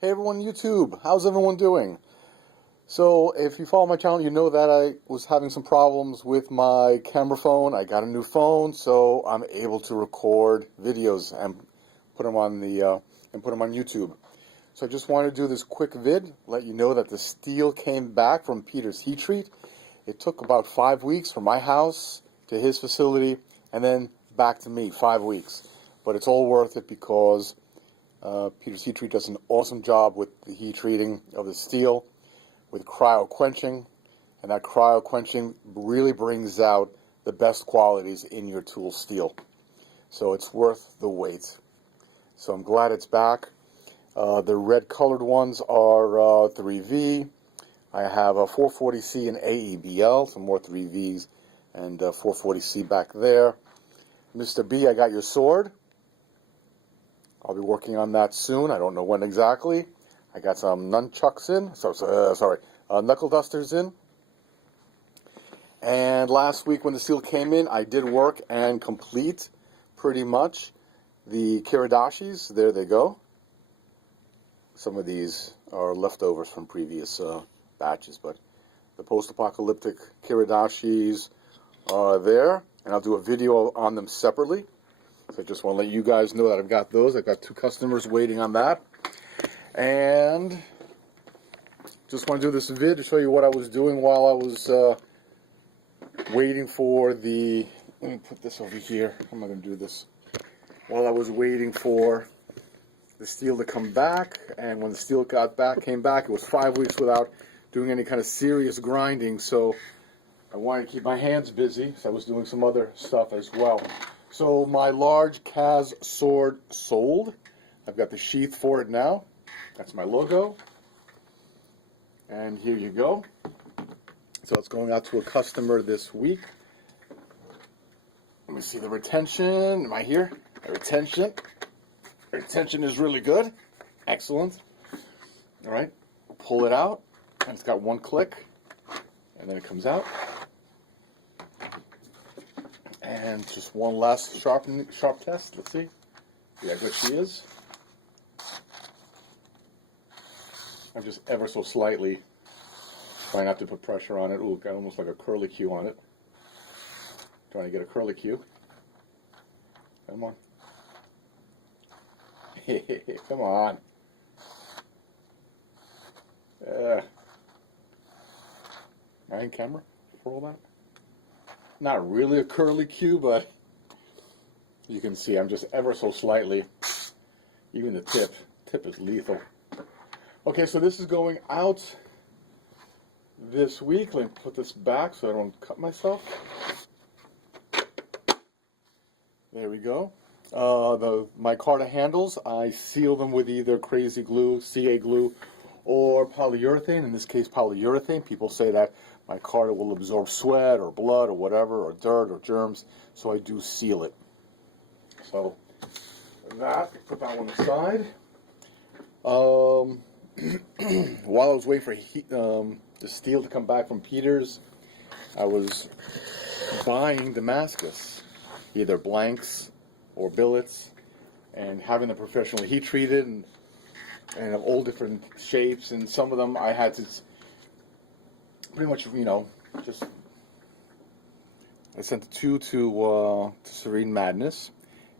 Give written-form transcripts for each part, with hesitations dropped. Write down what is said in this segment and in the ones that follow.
Hey everyone, YouTube, how's everyone doing? So, if you follow my channel, you know that I was having some problems with my camera phone. I got a new phone, so I'm able to record videos and put them on YouTube. So I just wanted to do this quick vid, let you know that the steel came back from Peter's heat treat. It took about 5 weeks from my house to his facility, and then back to me, 5 weeks. But it's all worth it because Peter's heat treat does an awesome job with the heat treating of the steel, with cryo quenching, and that cryo quenching really brings out the best qualities in your tool steel. So it's worth the wait. So I'm glad it's back. The red colored ones are 3V. I have a 440C and AEB-L, some more 3Vs and 440C back there. Mr. B, I got your sword. I'll be working on that soon. I don't know when exactly. I got some nunchucks in. Knuckle dusters in. And last week when the steel came in, I did work and complete pretty much the kiridashis. There they go. Some of these are leftovers from previous batches, but the post-apocalyptic kiridashis are there, and I'll do a video on them separately. So I just want to let you guys know that I've got those. I've got 2 customers waiting on that. And just want to do this vid to show you what I was doing while I was waiting for the... Let me put this over here. How am I going to do this? While I was waiting for the steel to come back, and when the steel came back, it was 5 weeks without doing any kind of serious grinding, so I wanted to keep my hands busy, so I was doing some other stuff as well. So my large Kaz sword sold. I've got the sheath for it now. That's my logo. And here you go. So it's going out to a customer this week. Let me see the retention. Am I here? The retention. The retention is really good. Excellent. All right. Pull it out. And it's got 1 click. And then it comes out. And just one last sharp test. Let's see. See how good she is. I'm just ever so slightly trying not to put pressure on it. Ooh, got almost like a curlicue on it. Trying to get a curlicue. Come on. Come on. Am I in camera for all that? Not really a curlicue, but you can see I'm just ever so slightly. Even the tip is lethal. Okay, so this is going out this week. Let me put this back so I don't cut myself. There we go. My Carta handles, I seal them with either crazy glue, CA glue, or polyurethane. In this case, polyurethane. People say that my Carta will absorb sweat or blood or whatever, or dirt or germs, so I do seal it. So that, put that one aside. While I was waiting for the steel to come back from Peter's, I was buying Damascus, either blanks or billets, and having them professionally heat treated and of all different shapes, and some of them I had to pretty much, just I sent the 2 to Serene Madness.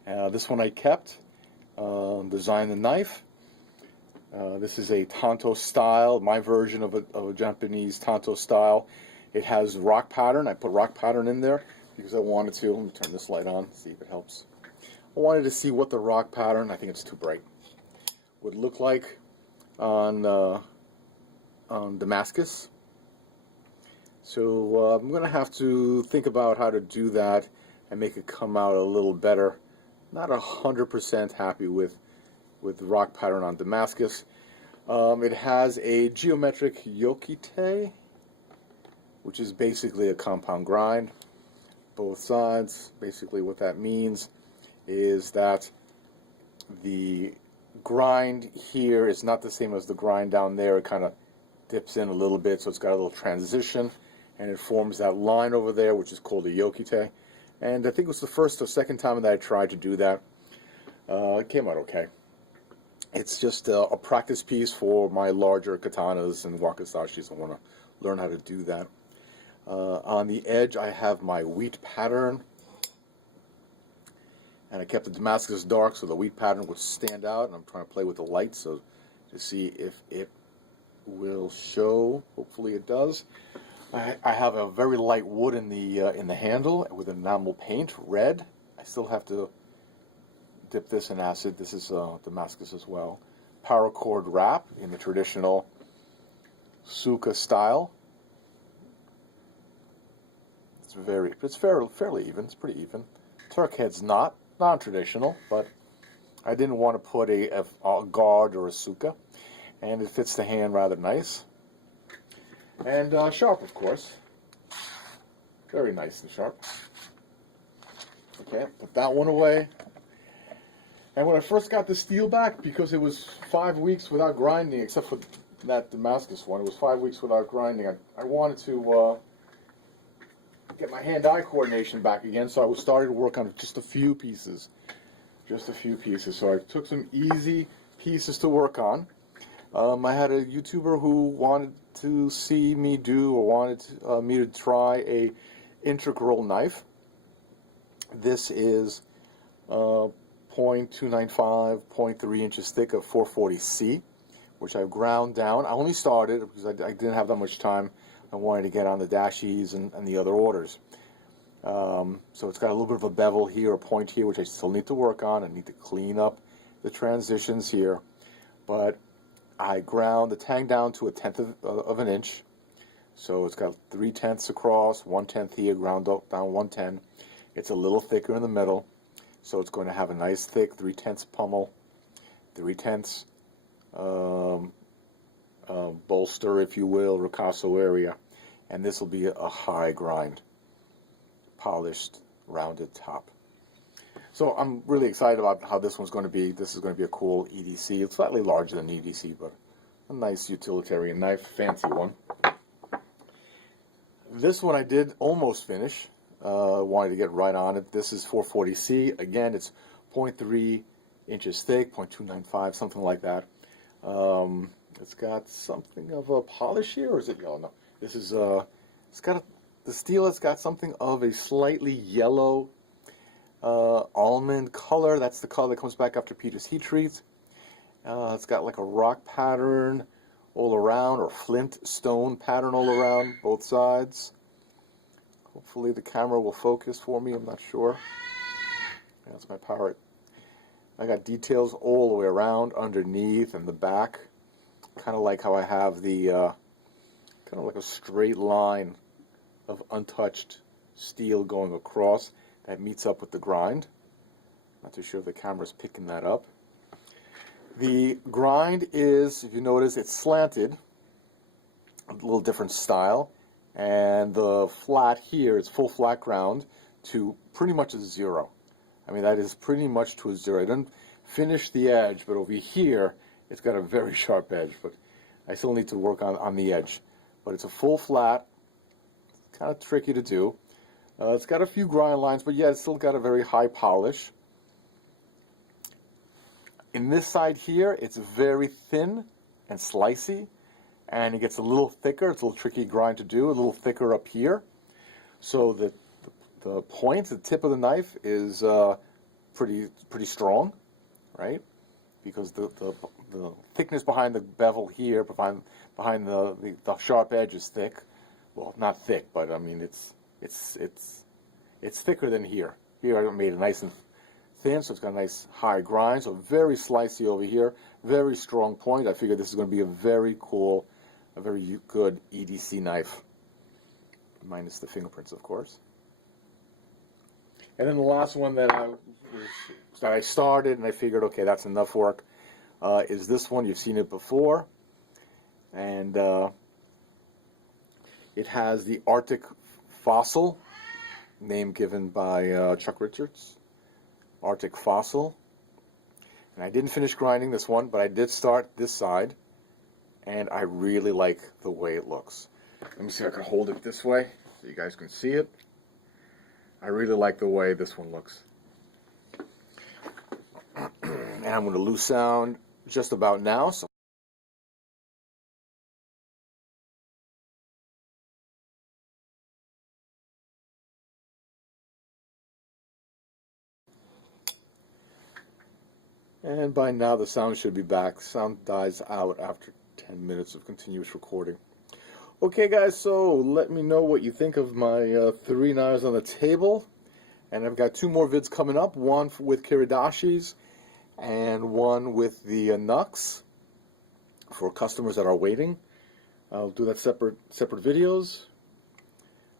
This one I kept, designed the knife. This is a Tanto style, my version of a Japanese Tanto style. It has rock pattern. I put rock pattern in there because I wanted to. Let me turn this light on, see if it helps. I wanted to see what the rock pattern, I think it's too bright, would look like on Damascus. So I'm going to have to think about how to do that and make it come out a little better. Not 100% happy with rock pattern on Damascus. It has a geometric yokite, which is basically a compound grind. Both sides. Basically what that means is that the grind here is not the same as the grind down there. It kind of dips in a little bit, so it's got a little transition, and it forms that line over there, which is called a yokite. And I think it was the first or second time that I tried to do that. It came out okay. It's just a practice piece for my larger katanas and wakasashis. I want to learn how to do that. On the edge, I have my wheat pattern. And I kept the Damascus dark so the wheat pattern would stand out. And I'm trying to play with the light so to see if it will show. Hopefully it does. I have a very light wood in the handle with enamel paint, red. I still have to dip this in acid. This is Damascus as well. Paracord wrap in the traditional Suka style. It's fairly even. It's pretty even. Turk head's not non-traditional, but I didn't want to put a guard or a Suka, and it fits the hand rather nice. And sharp, of course. Very nice and sharp. Okay, put that one away. And when I first got the steel back, because it was 5 weeks without grinding, except for that Damascus one, it was 5 weeks without grinding, I wanted to get my hand-eye coordination back again, so I started to work on just a few pieces. So I took some easy pieces to work on. I had a YouTuber who wanted to see me do, or wanted me to try a integral knife. This is 0.295, 0.3 inches thick of 440C, which I've ground down. I only started because I didn't have that much time. I wanted to get on the dashies and the other orders. So it's got a little bit of a bevel here, a point here, which I still need to work on. I need to clean up the transitions here. But I ground the tang down to 1/10 of an inch. So it's got 3/10 across, 1/10 here, ground down 1/10. It's a little thicker in the middle. So it's going to have a nice thick 3/10 pummel, 3/10 bolster, if you will, ricasso area. And this will be a high grind, polished, rounded top. So I'm really excited about how this one's going to be. This is going to be a cool EDC. It's slightly larger than EDC, but a nice utilitarian knife, fancy one. This one I did almost finish. Wanted to get right on it. This is 440C. Again, it's 0.3 inches thick, 0.295, something like that. It's got something of a polish here, or is it yellow? No, this is it's got the steel has got something of a slightly yellow almond color. That's the color that comes back after Peter's heat treat. It's got like a rock pattern all around, or flint stone pattern all around both sides. Hopefully the camera will focus for me. I'm not sure. That's my power. I got details all the way around, underneath, and the back. Kind of like how I have the kind of like a straight line of untouched steel going across that meets up with the grind. Not too sure if the camera's picking that up. The grind is, if you notice, it's slanted, a little different style, and the flat here is full flat ground to pretty much a 0. I mean, that is pretty much to a 0. I didn't finish the edge, but over here it's got a very sharp edge, but I still need to work on the edge. But it's a full flat, kind of tricky to do. It's got a few grind lines, but yeah, it's still got a very high polish. In this side here, it's very thin and slicey, and it gets a little thicker. It's a little tricky grind to do, a little thicker up here. So the point, the tip of the knife is pretty strong, right? Because the thickness behind the bevel here, behind the sharp edge is thick. Well, not thick, but I mean it's thicker than here. Here I made it nice and thin, so it's got a nice high grind. So very slicey over here, very strong point. I figured this is going to be a very cool, a very good EDC knife, minus the fingerprints, of course. And then the last one that I started, and I figured, okay, that's enough work, is this one. You've seen it before, and it has the Arctic Fossil, name given by Chuck Richards. Arctic Fossil. And I didn't finish grinding this one, but I did start this side, and I really like the way it looks. Let me see if I can hold it this way so you guys can see it. I really like the way this one looks. And I'm going to just about now. So and by now the sound should be back. Sound dies out after 10 minutes of continuous recording. Okay guys, so let me know what you think of my 3 knives on the table. And I've got 2 more vids coming up, one with kiridashis and one with the nucks for customers that are waiting. I'll do that separate videos.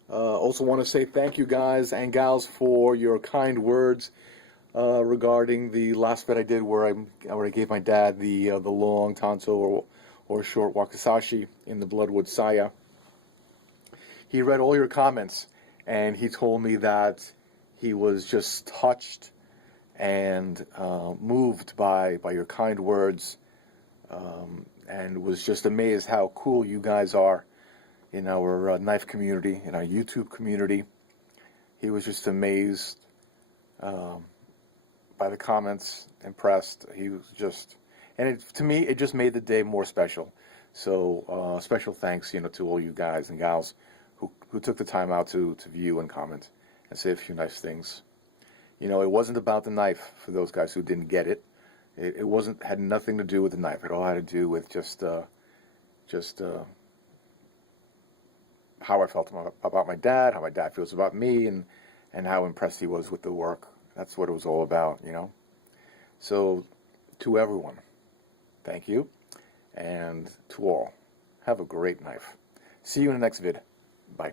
Also want to say thank you guys and gals for your kind words regarding the last vid I did where I gave my dad the long tanto or short wakizashi in the bloodwood saya. He read all your comments and he told me that he was just touched and moved by your kind words, and was just amazed how cool you guys are in our knife community, in our YouTube community. He was just amazed by the comments, impressed. He was just, and to me, it just made the day more special. So special thanks, to all you guys and gals who took the time out to view and comment and say a few nice things. It wasn't about the knife for those guys who didn't get it. It had nothing to do with the knife. It all had to do with just how I felt about my dad, how my dad feels about me, and how impressed he was with the work. That's what it was all about, So, to everyone, thank you, and to all, have a great knife. See you in the next vid. Bye.